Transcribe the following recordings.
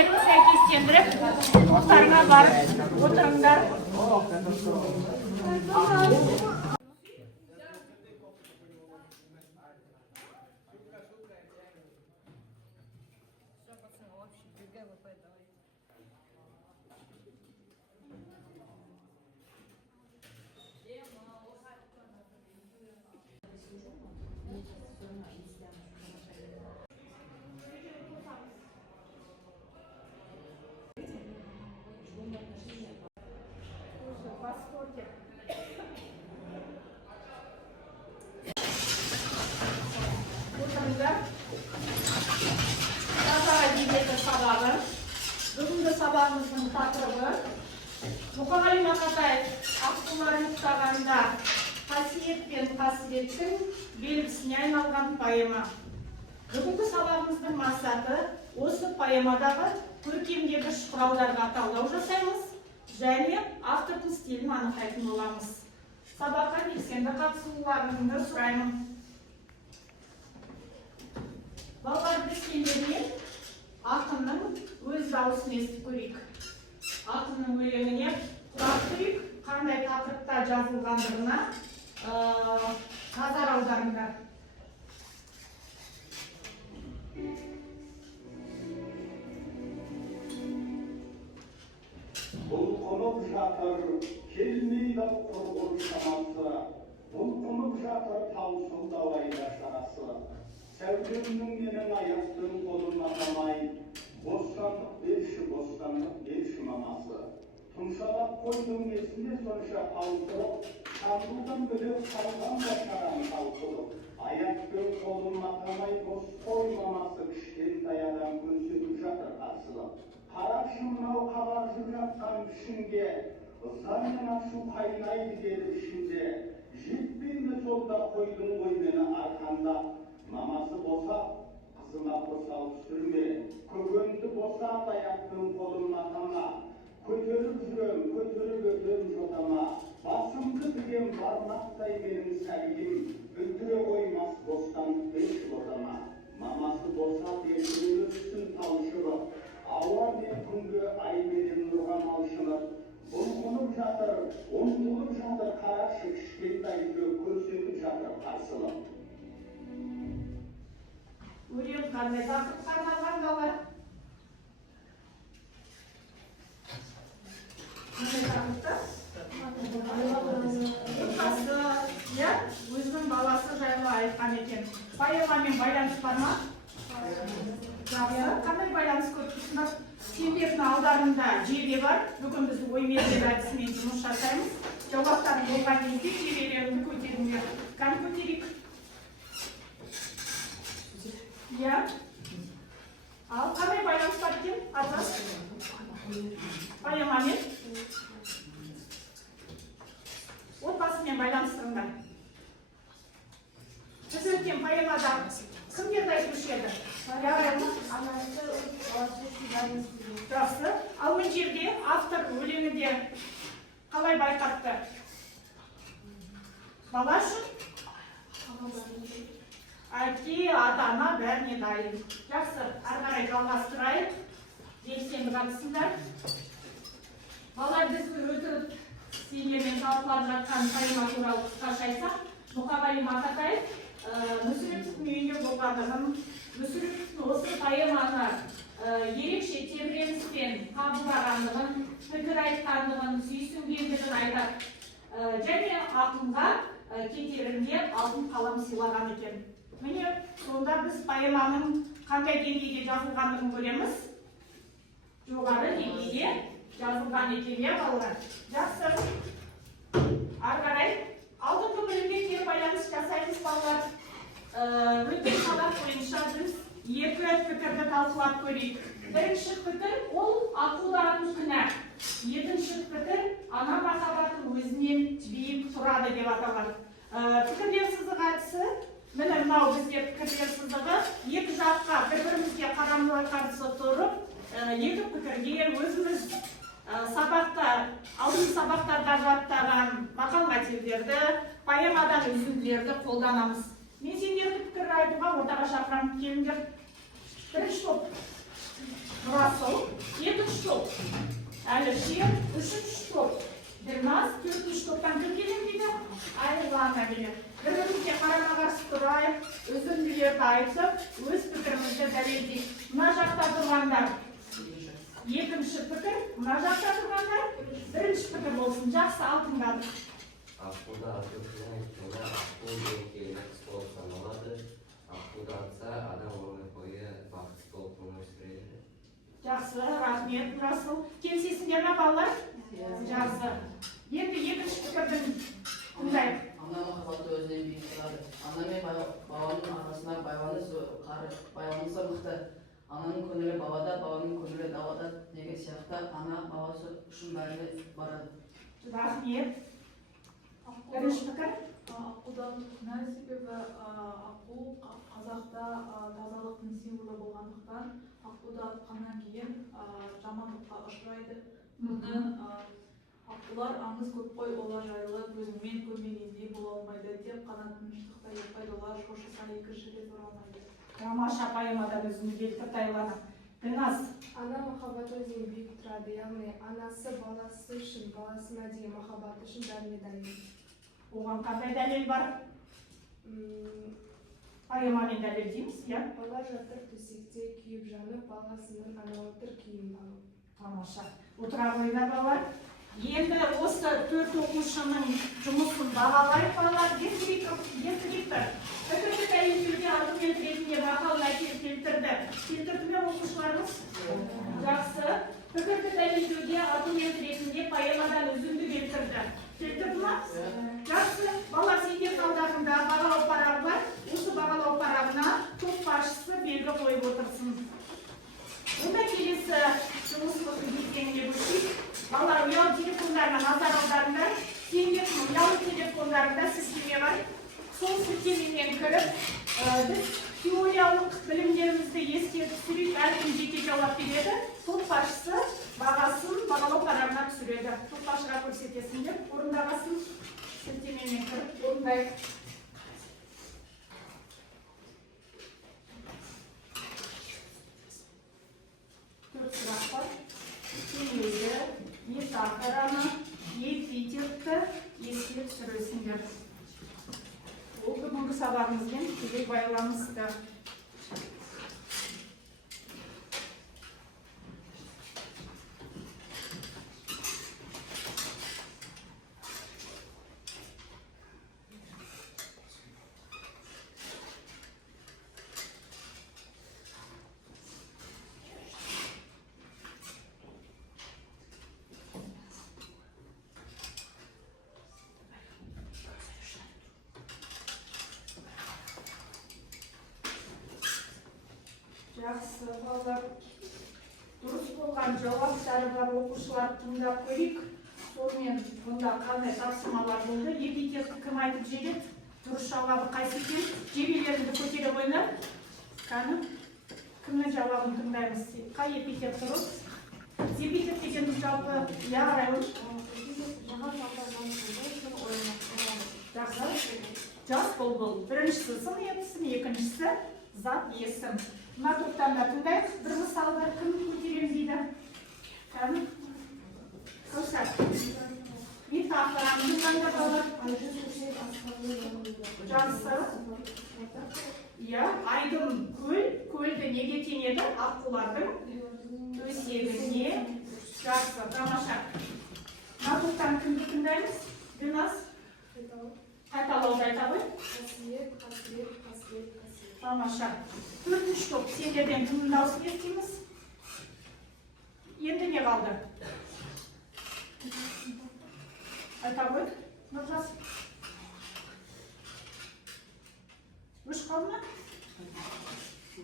міндеттерін сәйкестендіріп, орындарыңа барып отырыңдар. Бүгінгі сабағымыздың тақырыбы Мұқағали Мақатаев аққуларын ұстағанда қасиет пен қасіреттің белгісіне айналған поэма. Бүгінгі сабағымыздың мақсаты осы поэмадағы көркемдегіш құралдарға талдау жасаймыз және автордың стилін анықтайтын боламыз. Сабаққа белсенді қатысуларыңызды сұраймын. Балалар, біз сендермен ақынның өз дауысын естіп көрейік. Ақынның өлеңіне құлақ түрейік, қандай тақырыпта жазылғандығына назар аударыңдар. Бұлқынып жатыр, келмейді құрғыр шамасы, бұлқынып жатыр таусылдалайда шарасы. Сәулемнің менің аяқтың қолын атамай, бостандық берші мамасы. Тұмшалап қойдың есіне сонша қаусырып, қандылдан бөлек қалған башаран қаусырып. Аяқтың қолын атамай, бос қой мамасы кішкентай адам көрсетіп жатыр қарсылық. Қарашы мынау қабаржып жатқан пішінге, ызамен ашу қайнайды деді ішінде. Жетпейді жолда қойдың ғой мені арқандап, мамасы босап, қызыма қосалып сүрме. Көкөнді босап аяқтың қолын атама, көтеріп жүрем жотама. Басымды тігем бармақтай менің сәлгім, бүлдіре қоймас бостандық беш отама. Мамасы босап елдері өссін таушырып, ауа мен күнгі айменен нұрға малшынып. Бұлқынып жатыр, ұмтылып жатыр, қарашы кішкентай жүрек көрсетіп жатыр қарсылық. Өлең қандай тақырыпқа арналған балалар? Қандай тақырыпта? Отбасы, өзінің баласы жайлы айтқан екен. Поэмамен байланыс бар ма? Қандай байланыс көп тұсында? Сендердің алдарында жебе бар. Бүгін біз ой-мезгіл әдісімен жұмыс жасаймыз. Жауаптарын болған кезде жебелеріңді көтеріңдер. Кән көтерейік. Ал қандай байланыс бар екен? Атас? Поэмамен? Отбасымен байланыстырыңдар. Біз өткен поэмада кімдерді айтушы еді? Жақсы. Ал мына жерде автор өлеңінде қалай байқатты? Бала үшін? Әке, ата-ана бәріне дайын. Жақсы, ары қарай жалғастырайық. Белсенді қатысыңдар. Балалар, біз өтіп сендермен талқылап жатқан поэма туралы қысқаша айтсақ, Мұқағали Мақатаев Мүсіреповтің үйінде болғандығын, Мүсіреповтің осы поэманы ерекше тебіреніспен қабылдағандығын, пікір айтқандығын, сүйсінгендігін айтады. Және ақынға кетерінде алтын қалам сыйлаған екен. Міне, сонда біз поэманың қандай деңгейде жазылғандығын көреміз. Жоғары деңгейде жазылған екен, балалар. Жақсы. Ары қарай алдыңғы бөлімге кері байланыс жасаймыз, балалар. Өткен сабақ бойынша біз екі пікірді талқылап көрейік. Бірінші пікір ол аққулардың күнә. Екінші пікір ана махаббаты өзінен биік тұрады деп аталады. Пікірлер сызығы әдісі, міне мынау бізде пікірлер сызығы, екі жаққа бір-бірімізге қарама-қарсы тұрып, екі пікірге өзіміз алдыңғы сабақтарда жаттаған мақал-мәтелдерді, поэмадан үзінділерді қолданамыз. Мен сендерді пікір айтуға ортаға шақырамын, келіңдер. Бірінші топ. Нұрасыл, екінші топ. Әлішер, үшінші топ. Ділназ, төртінші топтан кім келем дейді? Айлана келем. Бір-бірімізге қарама-қарсы тұрайық, үзінділерді айтып, өз пікірімізді дәлелдейік. Мына жақта тұрғандар екінші пікір, мына жақта тұрғандар бірінші пікір болсын. Жақсы, ал тыңдадық. Аққуда атышына айтқанда аққу еңкейді қыс болып саналады. Аққуда атса адам өмір бойы бақытсыз болып өмір сүреді. Жақсы, рахмет, Нұрасыл. Келісесіңдер ме балалар? Жақсы. Енді екінші пікірдің тыңдайық. Ана махаббаты өзінен биік тұрады. Ана мен бабаның арасында байланысы мықты. Ананың көңілі бабада, бабаның көңілі далада деген сияқты ана бабасы үшін бәріне барады. Рахмет. Бірінші пікір? Аққудан тұтынар себебі аққу қазақта тазалықтың символы болғандықтан аққуды атқаннан кейін жамандыққа ұшырайды. Аққулар аңыз көп қой, олар жайлы көзіңмен көрмегендей бола алмайды. Тек қана тыныштықта ұйықтайды, олар шошыса екінші рет оралмайды. Рамаша пайымадан өзіңді келтірді Айлана. Діназ. Ана махаббаты өзінен биік тұрады, яғни анасы баласы үшін, баласына деген махаббаты үшін бәріне дәлел. Оған қандай дәлел бар? Пайымамен дәлелдейміз, иә? Бала жатыр төсекте күйіп жанып, баласының ана отыр киім алып. Тамаша. Отыра қойыңдар балалар. Енді осы төрт оқушының жұмысын бағалайық балалар. Естіліктір. Пікірді дәлелдеуде аргумент ретінде бағалы әкеліп келтірді. Келтірді ме оқушыларымыз? Жақсы. Пікірді дәлелдеуде аргумент ретінде поэмадан үзінді келтірді. Келтірді ма? Жақсы. Бала сендер қалдарында бағалау парағы бар. Осы бағалау парағына топ басшысы белгі қойып отырсын. Онда келесі жұмысымыздың кезеңіне көшейік. Балалар ұялы телефондарына назар аударыңдар. Сендер ұялы телефондарында сілтеме бар. Сол сілтемемен кіріп, біз теориялық білімдерімізді еске түсірейік, әркім жеке жауап береді. Топ басшысы бағасын бағалау парағына түсіреді. Топ басшыға көрсетесіңдер, орындағасын сілтемемен кіріп, орындайық. Төрт сұрақ бар. Теңеуді, метафораны, эпитетті еске түсіресіңдер. Ол бүгінгі сабағымызбен тікелей байланысты. Жақсы, балалар. Дұрыс болған жауаптары бар оқушылар тыңдап көрейік. Сонымен бұнда қандай тапсырмалар болды? Эпитетті кім айтып жібереді? Дұрыс жауабы қайсы екен? Жебелеріңді көтере қойыңдар. Қане? Кімнің жауабын тыңдаймыз? Қай эпитет дұрыс? Эпитет деген жалпы яғарайлы. Жақсы. Жас бұл. Біріншісі сын етісім, екіншісі зат есім. Мына топтан да тыңдайық. Бір мысалдар кім көтерем дейді? Кәні? Көшір. Метафораны тыңдап алып. Жақсы. Иә, айдын көл. Көлді неге теңеді? Аққулардың төсегіне. Жақсы, тамаша. Мына топтан кімді тыңдаймыз? Дінас? Қайталауды айта ғой. Қасиет. Тамаша. Төртінші топ, сендерден кімнің дауысын естиміз? Енді не қалды? Айта ғой, Нұржас. Үш қалды ма?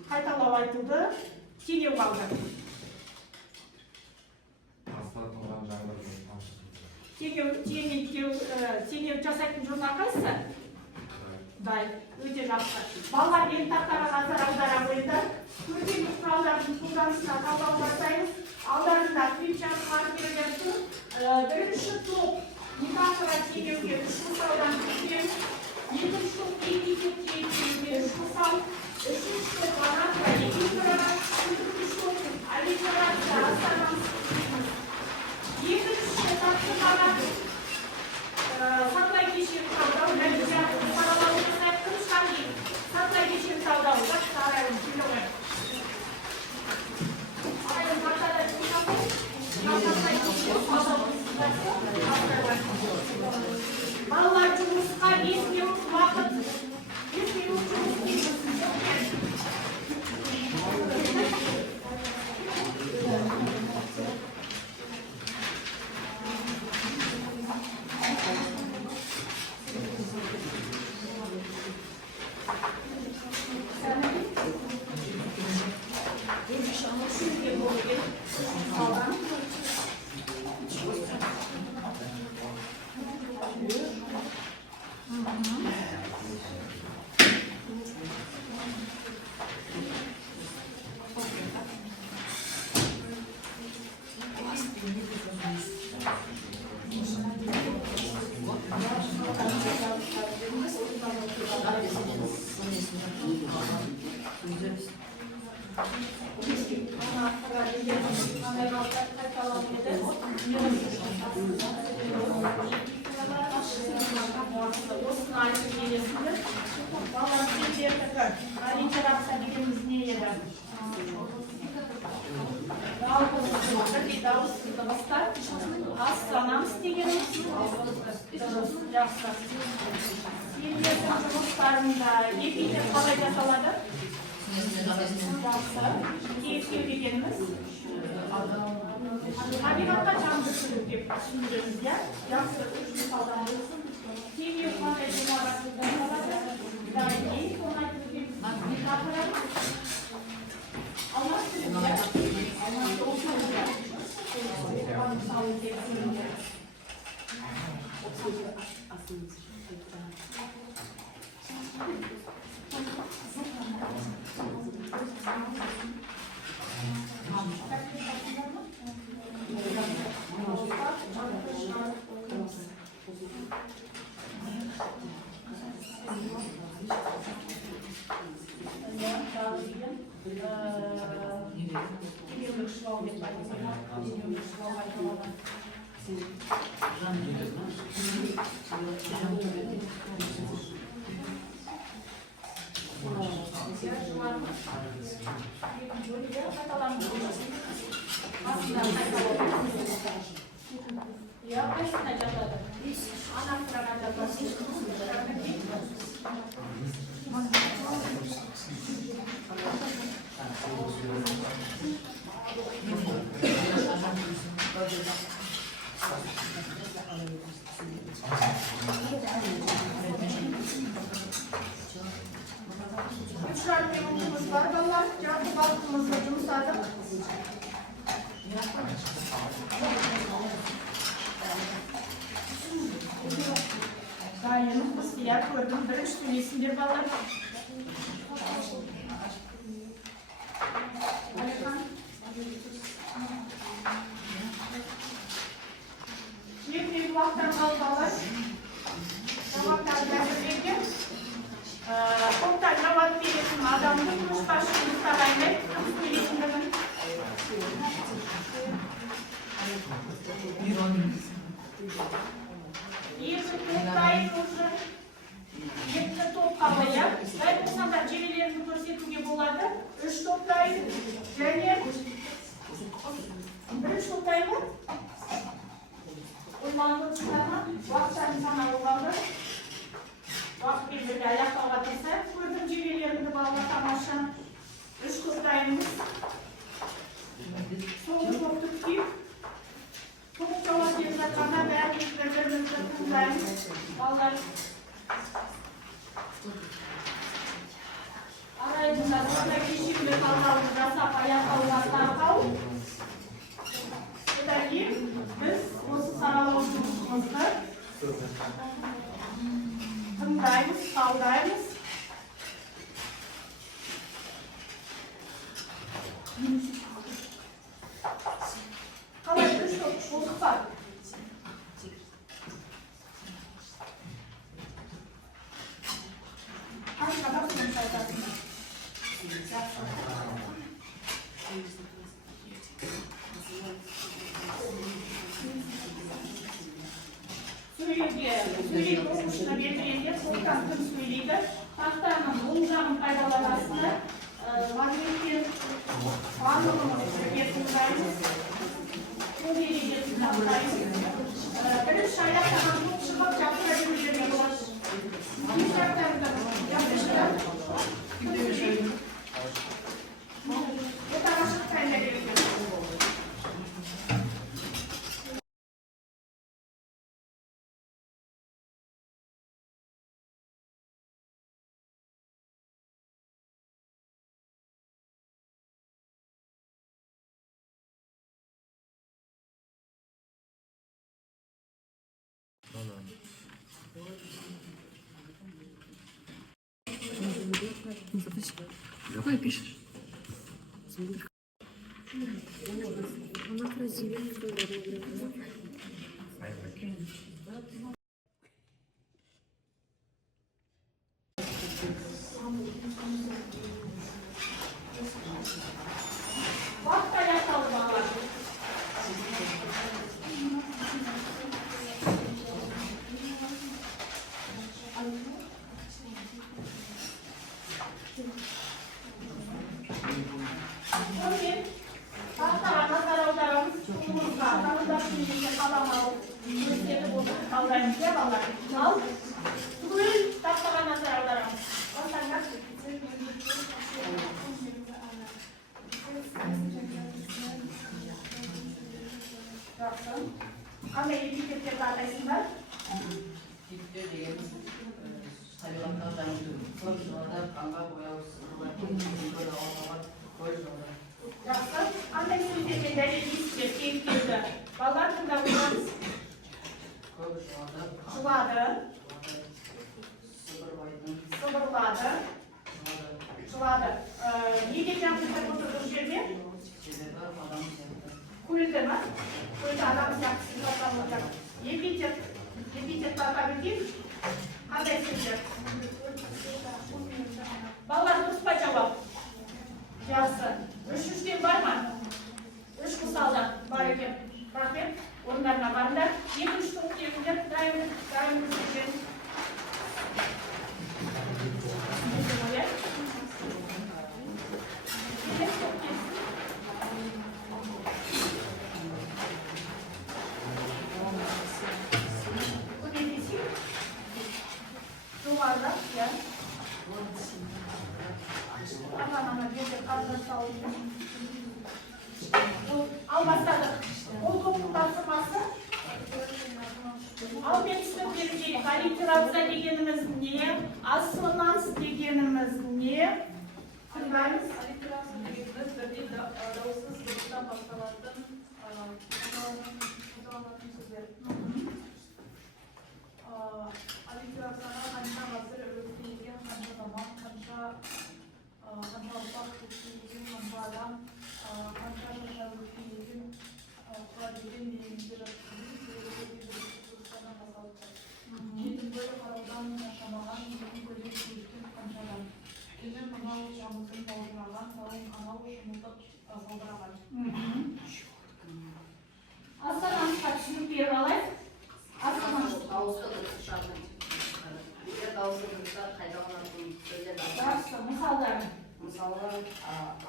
Қайталау айтылды, теңеу қалды. Асла тұрған жаңбырдың Теңеу жасайтын журнал қайсысы? Дай, өте жақсы. Балалар ең тақтаға назар аудара қойыңдар. Көркемдік құралдардың қолданысына талдау жасаймыз. Алдарында клипчан маркерлер тұр. Бірінші топ метафора теңеуге үш мысалдан көшеміз. Екінші топ эпитет теңеуге үш мысал. Үшінші топ анатора эпитора. Төртінші топ Osman Arif'in gelesinde. Vallahi sizce takar. Ayrıca rapsa gidemiz ne yere? Daha konusunda bir daha üstünde bastar. Aslanam isteyiniz. Rapsa. Yenilesin çocuklarında yediğinde kalayda saladı. Rapsa. Keyifli bilgenimiz. Habibat'ta çamdırsınız diye düşündürüyoruz ya. Yapsa üçlü kazanıyorsun. Kim yok mahallede muhabbetlerden saladı. Gayet iyi. Sonra bir misafirler. Anlarsınız ya. Anlarsınız olsun ya. Sağlık etsin ya. Ya, aslında capladı. Anam sıradan capladı. Üç tane yumurtamız var. Vallahi canlı balkımızda yumuşadık. Gayet mısır yer koydum. Birinci türlüsündür vallahi. Şimdi bu vaktan kaldılar. Cevaplar geldi. Komutan cevap verirsin. Adam tutmuş başını sarayla. Türlüsünde ben. Если топтайын уже жеті топ қалайы, дәл болсаңдар жебелерін көрсетуге болады. Үш топтайын және бірінші топтайын ұлманғы тұстана уақытшаны санау қалды. Уақытпен бірге аяқтауға тұрса, көрдім жебелеріңді балға тамаша. Үш топтайымыз. Соңғы топты күйіп. Çok çok yerine kadar değerlendirmelerimizde kullanıyoruz. Vallahi arayında sonra kişiyle kalkağımızda sapaya kalkağımızda kal. Buradaki biz o saralımızda tımdayız, kaldayız. Kalay üç bozuk var. Hangi kadar suyun sayfarsın? Suyu kurmuşuna belirleyince soğuktan tüm suyuyla tahtanın bulacağının faydalanmasını vazgeçtiğin anlamamızı getirdiğimiz bu bilgiyi kullanmayız. Benim şayaklarım çok çıkıp yaptırabilirim. Biz yaptırdım. Yapmışlar. Bu tarafı kendine gerekiyor. Какой пишешь? Она красивая. Vakta yasalım Allah. Bugün Vakta nazar audaralım. Umurumuzda tanıda sürüyüşe kalamalı. Müziyeti bulduk. Kaldırayım diye vallahi. Al. Bugün Vakta'ya nazar audaralım. Vakta'ya nasıl? Yaptım. Qanday etiketga ta'laysizlar? Gitti degeniz hayvanlardan so'zlarda qanday bo'yavsizlar qo'yishadi. Yaxshi. Qanday so'zlarga dalilingizga kelib keldi? Bolalar kimda bo'lamiz? Qo'yishadi. Juvadi, Sibirbaydan qimirladi, juvadi. Nega jamlab o'tirdi shu yerga? sebeba odam sevdi. Kuldimi? Kuldi odam yaxshi hisoblanmoqda. Epitet topabilir. Qanday so'zlar? Bolalar durustpa javob. Yaxshi. Uch bormi? Uch misolda bor ekan. Rahmat. O'rnlarga boringlar. 7-3 o'qiyaptilar. Doim uchun. Duvarda ya. Ana bir kaldı sağ olun. Al başladık. O toplu basılması. Al metişte verecek. Kalitrabza degenimiz ne? Asılans degenimiz ne? Kırmayız. Alliteratsiya deganimiz birday davsiz so'zdan boshqalardan izohlangan so'zlar. Alliteratsiyani qancha vazir o'tgan, qancha zamon, qancha uzoq o'tgan, qancha odam, qancha yoshlar o'tgan, quradigan deyiladi. Yetim bo'yi qarovdan yashamagan, yetim bo'yi ko'rishgan qanchalar. Keyin qanov shamizin qoldirmagan, savun qanov shumuliq qoldirmagan. Aslananızga tushunib berib olay. Aslananız. Dауысты дұрыстарына егер дауысты дұрыстар қайда ғанатын сөйлер Yaxshi, misollar. мысалы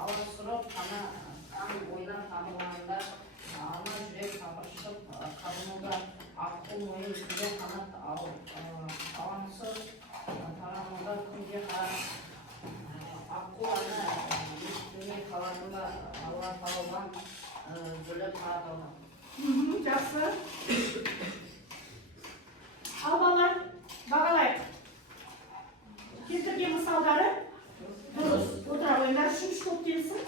аласұрып қана ойнап тамырлағанда ана жүрек қабыршып қабынуда аққу мойын күнде қанат алаңсыз тарамында күнде аққу ана ешкімге қаладында алла тағаладан бөліп қаратылған. Yaxshi. Al bolalar, бағалайық. Keltirген misollari dұрыс. O'tira qo'yinglar, shuncha to'p kelsin.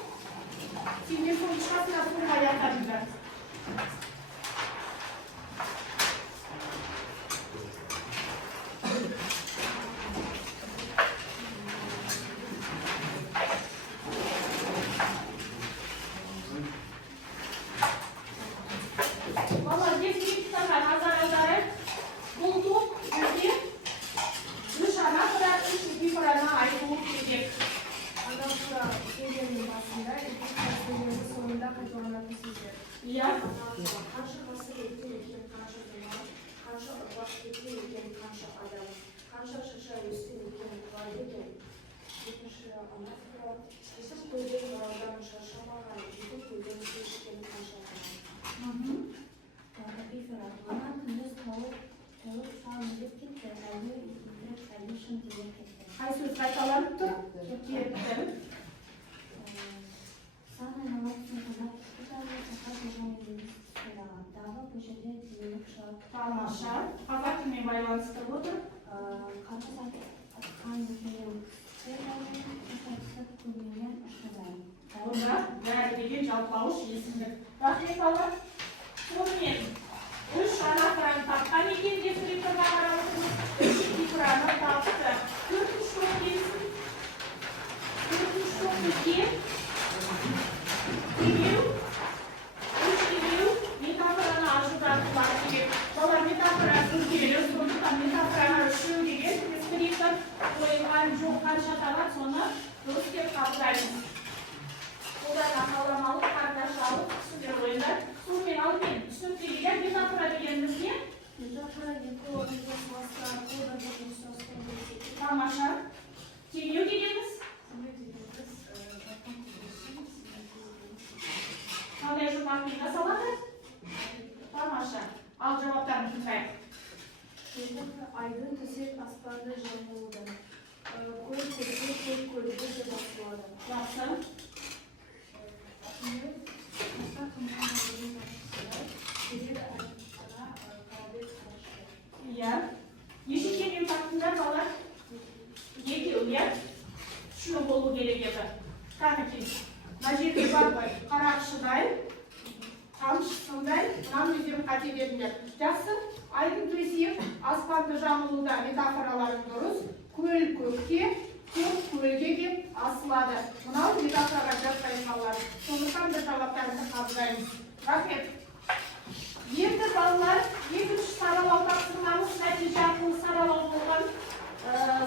Telefon chiqasizlar, qo'lga yaqinlar. Bolalar, definitivga nazar audarib, bu to'p bizga nishona bilan cifrani aytib kerak. Anasura söylemenin aslında söylemenin sonunda kaçırılan sözler. Ya, Qancha asr o'tgan ekan qancha zamon, qancha vaqt ketgan ekan qancha odam, qancha shasha o'sgan ekan voy ekan. Kesib qo'ygan birodam shashamagan, yetib qo'ygan sevishgan qancha odam. Ana kunduz tovuq sog'inib ketdi, hali izlab hali shunday ketdi. qaysi so'z qaytalanibdi? Ketdi. Sana namozni qilib, ko'tarib chiqarib so'ragan. Da'vo ko'chada tiyilib shod. Tamosha. Qozoq tiliga байланысты o'tir. Qancha atgan keyin ko'rsatib ko'rmagan ishlar. Bunda g'ayriga jalqavush esimda. Daqiqalar. Ko'rmen. Uch anagram topgan ekan definitorga qarab, cifrani topdi. 4 to'p kelsin. 4 to'pni kel. Keyin 3 metaforani ashurdan qiladi. Bolalarga tahmin жасалады? Тамаша. Ал жауаптарын тыңдайық. Айдың төсек аспанды жамылды. Көл көрді, көл көрді деп аталады. Жақсы. Иә. Неше келген тақтыңдар балар? Екеу, иә? Үшеу болу керек еді. Қанекей. Мына жерде бар ғой, қарақшыдай, қамшысындай, мынаны өздерің қате бердіңдер. Жақсы. Айдың төсек аспанды жамылуда метафоралары дұрыс. Көл көкке, көк көлге кеп асылады. Мынау метафораға жатпайтын балалар. Сондықтан да жауаптарыңызды қабылдаймыз. Рахмет. Енді балалар, екінші саралау тапсырмамыз нәтиже арқылы саралау болған.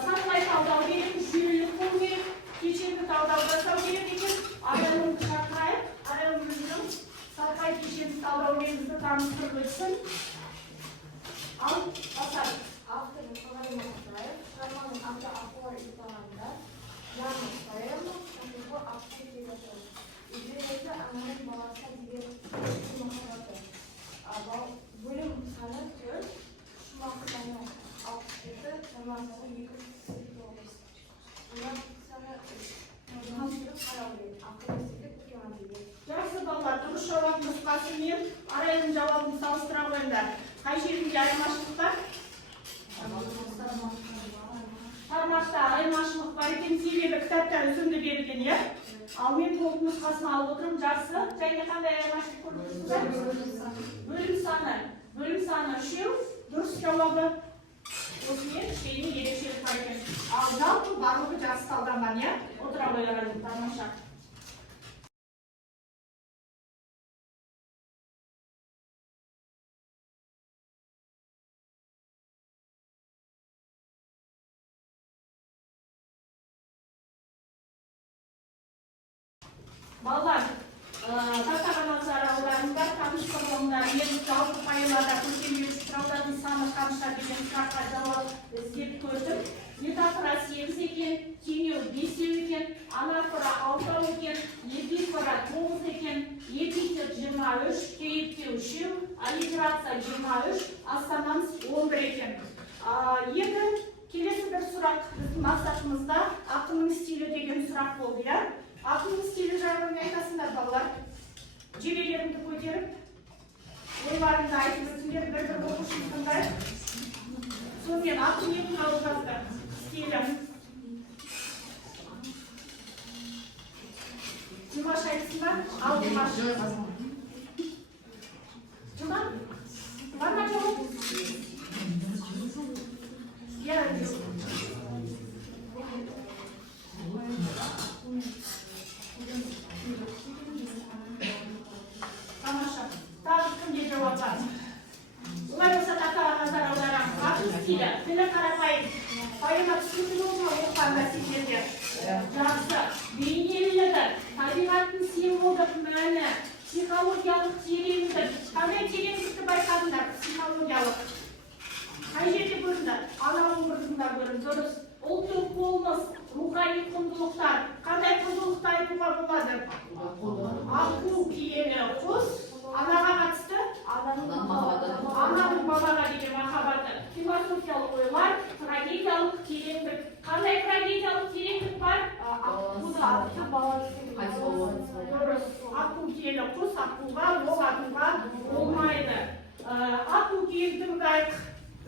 Сатылай талдау керек, жүйелік болу керек, кешенді талдау жасау керек екен. Арайлымды шақырайық, Арайлымның сатылай кешенді талдау негізді таныстырып өтсін. Ал, басар. Автор Николай Махатаев, шығарманың аты ақылар ұйықтағанда, яғни поэма, тақырыбы ақыл келесі. Үйренеді ананың баласына деген махаббаты. Бөлім саны 4, шумақ саны 67, роман саны 289. Роман саны 3, қарау керек, ақыл есепті тұрған деген. Жақсы балалар, дұрыс жауап нұсқасы мен Арайлым жауабын салыстыра қойыңдар. Қай жерінде айырмашылық бар? Тармақта айырмашылық бар екен, себебі кітапта үзінді берілген, иә? Ал мен толық нұсқасын алып отырмын. Жақсы. Және қандай айырмашылық көрсетесіздер? Бөлім саны 3, дұрыс жауабы осымен кішкене ерекшелік бар екен. Ал жалпы барлығы жақсы талданған, иә? Отыра қойыңдар, тамаша. Балалар, тақтағаныңыздар аударыңдар, таныш құрылымдар, ең жалпы пайыларда көркемдеуші құралдардың саны қанша деген сұраққа жауап іздеп көрдім. Метафора 8 екен, теңеу 5 екен, анафора 6 екен, эпифора 9 екен, эпитет 23, кейіптеу 3, аллитерация 23, ассонанс 11 екен. Енді келесі бір сұрақ біздің мақсатымызда ақынның стилі деген сұрақ болды, иә? Ақынның стилі жағынан айтасыңдар балалар. Жебелеріңді көтеріп, ойларыңды айтып өтіңдер, бір оқушыны тыңдайық. Сонымен ақын не туралы жазды? Стилі. Димаш айтсын ба? Ал Димаш. Жұман? Бар ма жауап? Я тамаша. Тағы кімге жауап бар? Олай болса тақтаға назар аударамыз. Ақын стилі, тілі қарапайым. Поэма түсінікті болма оқығанда сендерге. Жақсы. Бейнелілігі, табиғаттың символдық мәні, психологиялық тереңдік. Қандай тереңдікті байқадыңдар? Психологиялық. Қай жерде көрінді? Ананың бірісінде көрінді. Дұрыс. Ұлттық болмыс, рухани құндылықтар. Қандай құндылықты айтуға болады? Ақыл киелі құс, анаға қатысты? Ананың балаға деген махаббаты. Философиялық ойлар, трагедиялық тереңдік. Қандай трагедиялық тереңдік бар? Ақылды баласы. Дұрыс. Ақыл киелі құс, ақылға, оқ атуға болмайды. Ақыл киелі тыңдайық.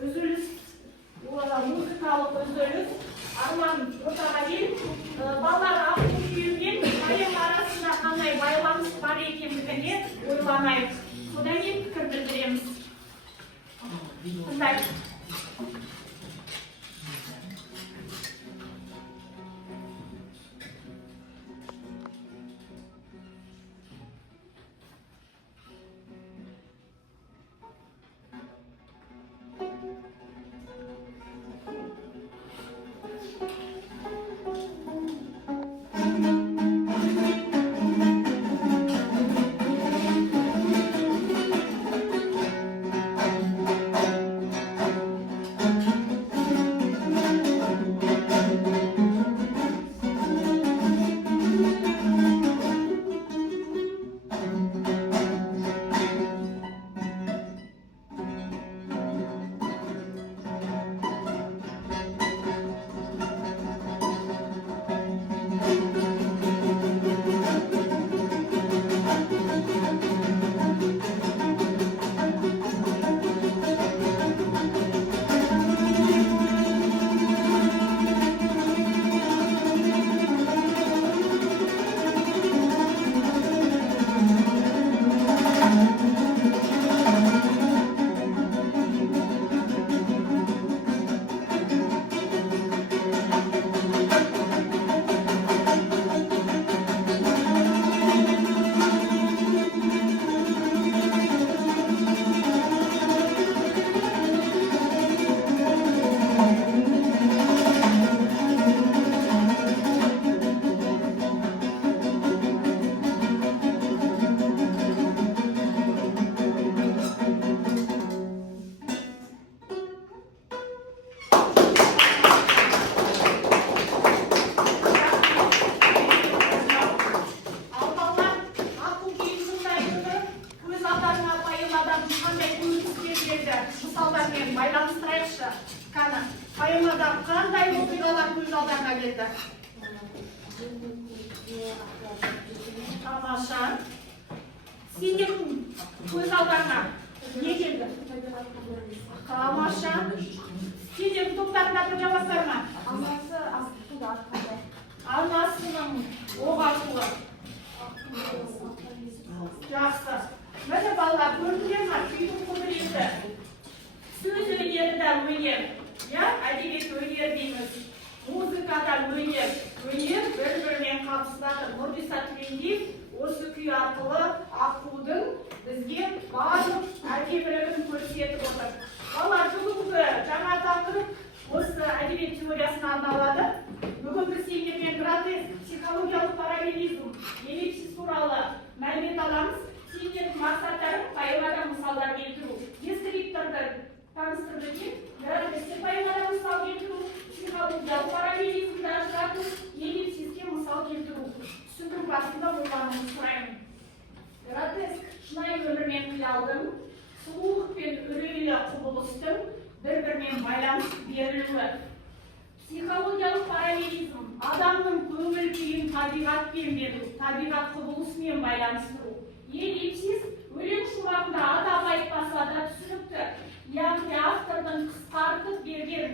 Үзіліс, музыкалық үзіліс. Арман ортаға келіп, балалар ақыл күйі мен поэма арасында қандай байланыс бар екендігіне ойланайық. Содан кейін пікір білдіреміз. Тыңдайық. бала көз алдарына келді. Тамаша. Сендердің көз алдарына не келді? Тамаша. Сендердің топтарында бір жауаптарына? Анасы аққуды атқарды. Анасының оқ атуы. Жақсы. Міне балалар, көрдіңдер ме? Күйдің құдіреті. Сөз өнері да өнер. Әдебиет өнер дейміз. Музыка да өнер. Өнер бір-бірімен қабысады. Нұрғиса Тілендиев осы күй арқылы аққудың бізге барлық әдемілігін көрсетіп отыр. Балалар, бүгінгі жаңа тақырып осы әдебиет теориясына арналады. Бүгін біз сендермен гротеск, психологиялық параллелизм, эллипсис туралы мәлімет аламыз. Сендердің мақсаттарың поэмадан мысалдар келтіру. Дескрипторды таныстырды деп, гротескке поэмадан мысал келтіру, психологиялық параллелизмді ажырату, эллипсиске мысал келтіру. Түсіндіру басында болғанын сұраймын. Гротеск шынайы өмірмен қиялдың, сұлулық пен үрейлі құбылыстың бір-бірімен байланыс берілуі. Психологиялық параллелизм адамның көңіл күйін табиғатпен беру, табиғат құбылысымен байланыстыру. Эллипсис өлең шумағында атап айтпаса да түсінікті, яғни автордың қысқартып берген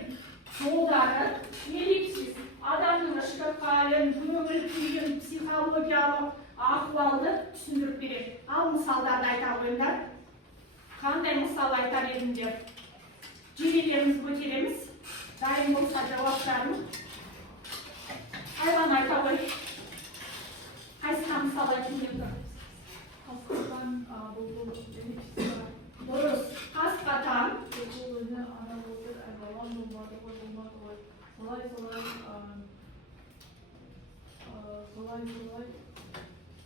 жолдары. Эллипсис адамның ішкі халін, көңіл күйін, психологиялық ахуалды түсіндіріп береді. Ал мысалдарды айта қойыңдар. Қандай мысал айтар едіңдер? Желелерімізді көтереміз. Дайын болса жауаптарын. Хайван айта қой. Қайсыға мысал айтып еді? Қасқатан бұлбұл эллипсисі. Дұрыс. Қасқатан. Бұлбұл өзі ана отыр, балам болмады ғой. Солай.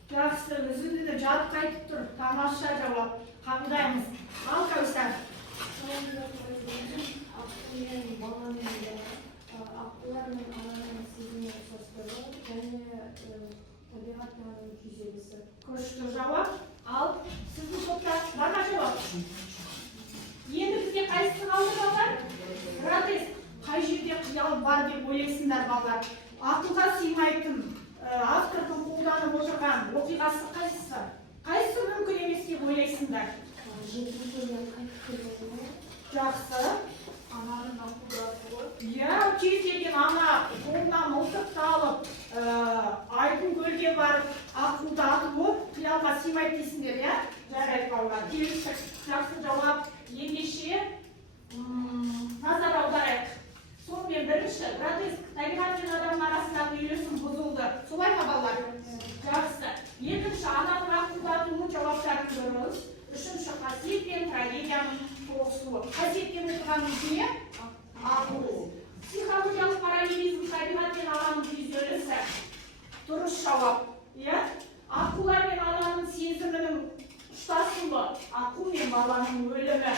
Жақсы, өзіңді де жат қайтып тұр. Тамаша жауап. Қабылдаймыз. Ал Кәусар. Аққумен баланың аққулар мен ананың сезімі ұқсастығы және табиғаттың күйзелісі. Күшті жауап. Ал сіздің топта барға жауап. Енді бізге қайсысы қалды балалар? Гротеск. Қай жерде қиял бар деп ойлайсыңдар балалар? Ақылға сыймайтын автордың қолданып отырған оқиғасы қайсысы? Қайсысы мүмкін емес деп ойлайсыңдар? Жақсы. Ананың аққуды атуы. Кез келген ана қолынан мылтықты алып, Айдын көлге барып, аққуды атуы қиялға сыймайды дейсіңдер, иә? Жарайды балалар. Келістік. Жақсы жауап. Ендеше назар аударайық. Сонымен бірінші, гротеск табиғат пен адамның арасындағы үйлесім бұзылды. Солай ма балалар? Жақсы. Екінші, ананың аққуды атуының жауаптары дұрыс. Үшінші, қасиет пен трагедияның тоғысуы. Қасиеттен отырғанымыз не? Аққу. Психологиялық параллелизм табиғат пен ананың күйзелісі. Дұрыс жауап. Аққулар мен ананың сезімінің ұштасуы. Аққу мен баланың өлімі.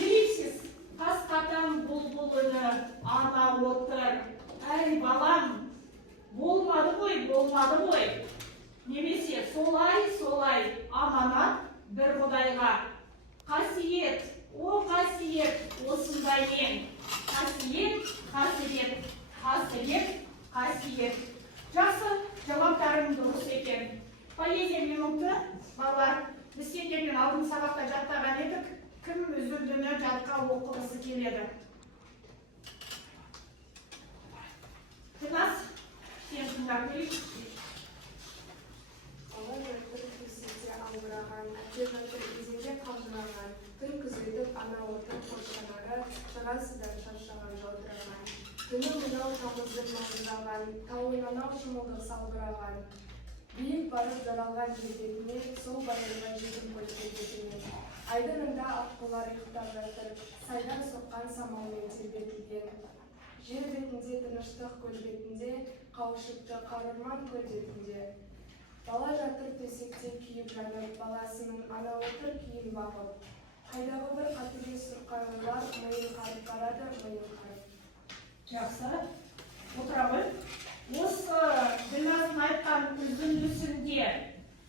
Эллипсис. Қасқатан бұлбұлыны ана отыр. Әй балам, болмады ғой. Немесе солай аманат бір құдайға. Қасиет, осындай ең. Қасиет. Жақсы, жауаптарың дұрыс екен. Поэзия минуты, балалар, біз сендермен алдың сабақта жаттаған едік. Кім үзілдіні жатқа оқығысы келеді? Тыңдас, сен тыңдап көрейік. Ала жатыр төсекте албыраған, әке жатыр кезінде қалжыраған, түн күзетіп ана отыр қоршанары, шығасыздар шаршаған жаудыраған. Түні мынау тамыздың маңызаған, тауынан ау шымылдық салбыраған. Биік барып жаралған жербетіне, сол баянға жетім қойды бетіне. Айдынында аққулар ұйықтап жатыр, сайдан соққан самалмен тербетілген. Жер бетінде тыныштық, көл бетінде қауышыпты қабырман көл бетінде. Бала жатыр төсекте күйіп жанып, баласының ана отыр киім бағып. Қайдағы бір қатыгез сұрқайлар, миын қарып барады, миын қарып. Жақсы, отыра ғой. Осы Ділназның айтқан үзіндісінде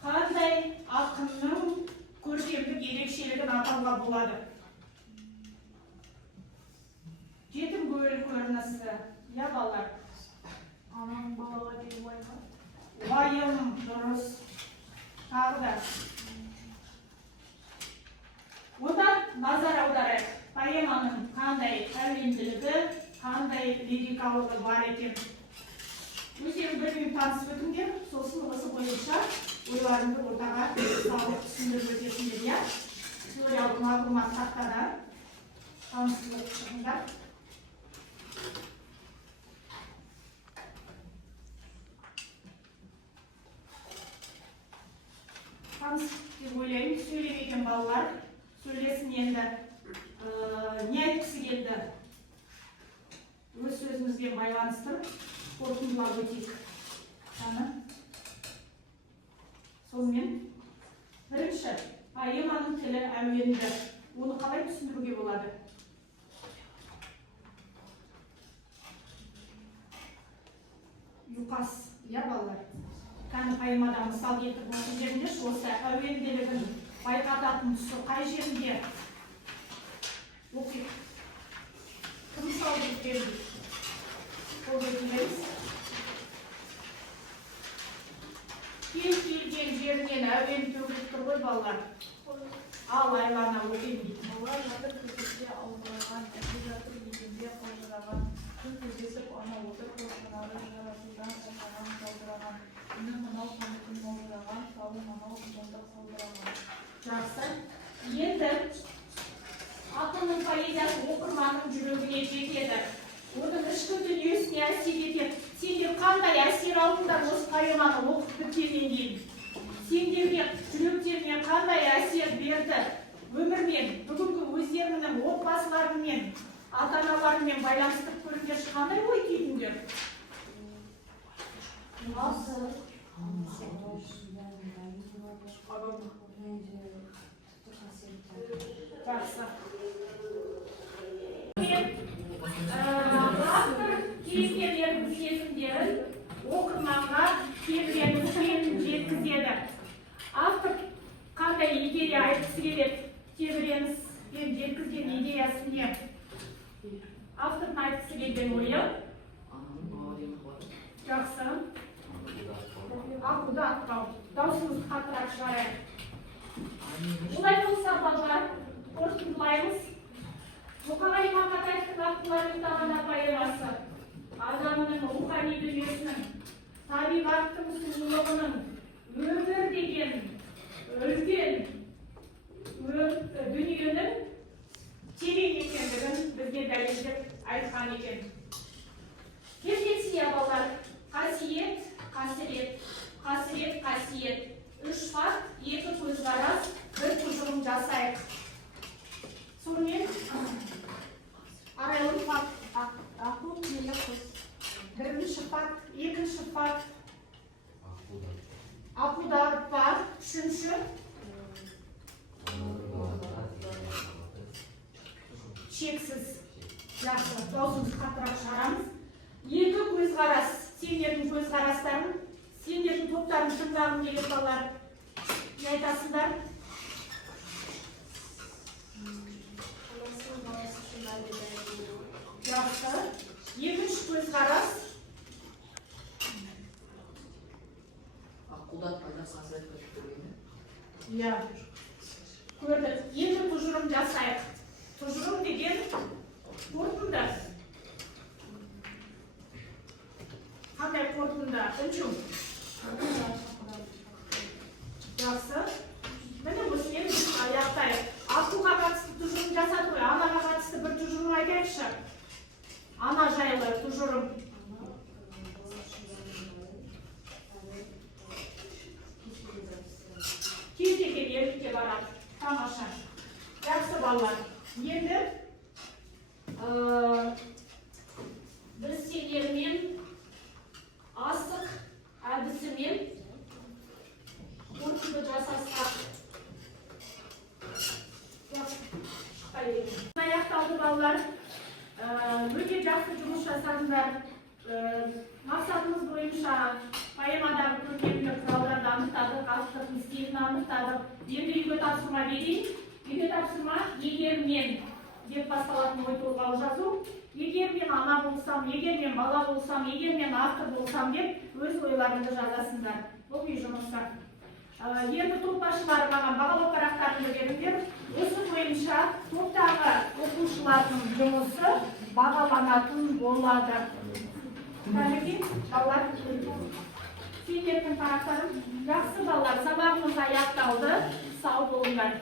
қандай ақынның көркемдік ерекшелігін атауға болады? Жетім бөрі көрінісі, балалар. ананың балаға деген уайымы. Уайым дұрыс. Тағы да. Одан назар аударайық. Поэманың қандай әуенділігі, қандай лирикалығы бар екен. Өздерің бірмен танысып өтіңдер, сосын осы бойынша ойларыңды ортаға салып түсіндіріп өтесіңдер, иә? Теориялық мағлұмат тақтадан танысып шығыңдар. Таныс деп ойлаймын, сөйлемеген балалар сөйлесін енді. Не айтқысы келді? Өз сөзімізбен байланыстырып, қорытындылап өтейік. Сонымен, бірінші, поэманың тілі әуенді. Оны қалай түсіндіруге болады? Юқас, иә балалар? Кәні поэмада мысал етіп осы жерінде осы әуенділігін байқататын тұсы қай жерінде? Оқиық. Кім мысал етіп Қол өтілеміз. Келген жерінен әуен төгіліп тұр ғой балалар. Ал айлана оқиын. Балалар жатыр төсекте аузыраған, әке жатыр егенде қалжыраған, күн көздесіп ана отыр қоршынары жарасудан қошаған жалдыраған, үні мынау қамытын маужыраған, сауы мынау ұзындық салдыраған. Жақсы. Енді ақынның поэзиясы оқырманның жүрегіне жетеді. Оның ішкі дүниесіне әсер етеді. Сендер қандай әсер алдыңдар осы поэманы оқып біткеннен кейін? Сендерге жүректеріне қандай әсер берді? Өмірмен, бүгінгі өздерінің отбасыларымен, ата-аналарымен байланыстырып көріңдерші, қандай ой түйдіңдер? Жақсы. Автор кейіпкерлердің сезімдерін оқырманға тербелісімен жеткізеді. Автор қандай идея айтқысы келеді? Тербеліспен жеткізген идеясы не? Автордың айтқысы келген ойы? Жақсы. Ақуды аттау. Даусымызды қаттырақ шығарайық. Олай болса балалар, қорытындылаймыз. Мұқағали Мақатаевтың аққулар ұйықтағанда поэмасы адамның рухани дүниесінің, табиғаттың сұлулығының, өмір деген үлкен дүниенің терең екендігін бізге дәлелдеп айтқан екен. Келгенсия балалар, қасиет, қасірет, қасірет, қасиет. Үш факт, екі көзқарас, бір тұжырым жасайық. Сонымен арайлы факт, ақыл киелі қыз. Бірінші факт, екінші факт. Ақылдағы факт, үшінші. Шексіз. Жақсы, даусымызды қаттырақ шығарамыз. Екі көзқарас, сендердің көзқарастарын, сендердің топтарын тыңдағым келеді балалар. Не айтасыңдар? Жақсы. Екінші көзқарас. Аққудан пайдасы азайып кетті. Иә. Көрдік. Екі тұжырым жасайық. Тұжырым деген қорытынды. Қандай қорытынды? Үнчу. Жақсы. Міне осымен аяқтайық. Ақылға қатысты тұжырым жасады ғой. Анаға қатысты бір тұжырым айтайықшы. Ана жайлы тұжырым. Кез-келген ерлікке барады. Тамаша. Жақсы балалар. Енді біз сендермен асық әдісімен қорытынды жасасақ. Аяқталды балалар. Өте жақсы жұмыс жасадыңдар. Мақсатымыз бойынша поэмадағы көркемдік құралдарды анықтадық, автордың стилін анықтадық. Енді үйге тапсырма берейін. Үйге тапсырма егер мен деп басталатын ой толғау жазу. егер мен ана болсам, егер мен бала болсам, егер мен автор болсам деп өз ойларыңды жазасыңдар. Бұл үй жұмысы. Енді топ басшылары маған бағалау парақтарымды беріңдер. Осы бойынша топтағы оқушылардың жұмысы бағаланатын болады. Кәніге, балалар, сендердің парақтарым жақсы балалар, сабағымыз аяқталды. Сау болыңдар.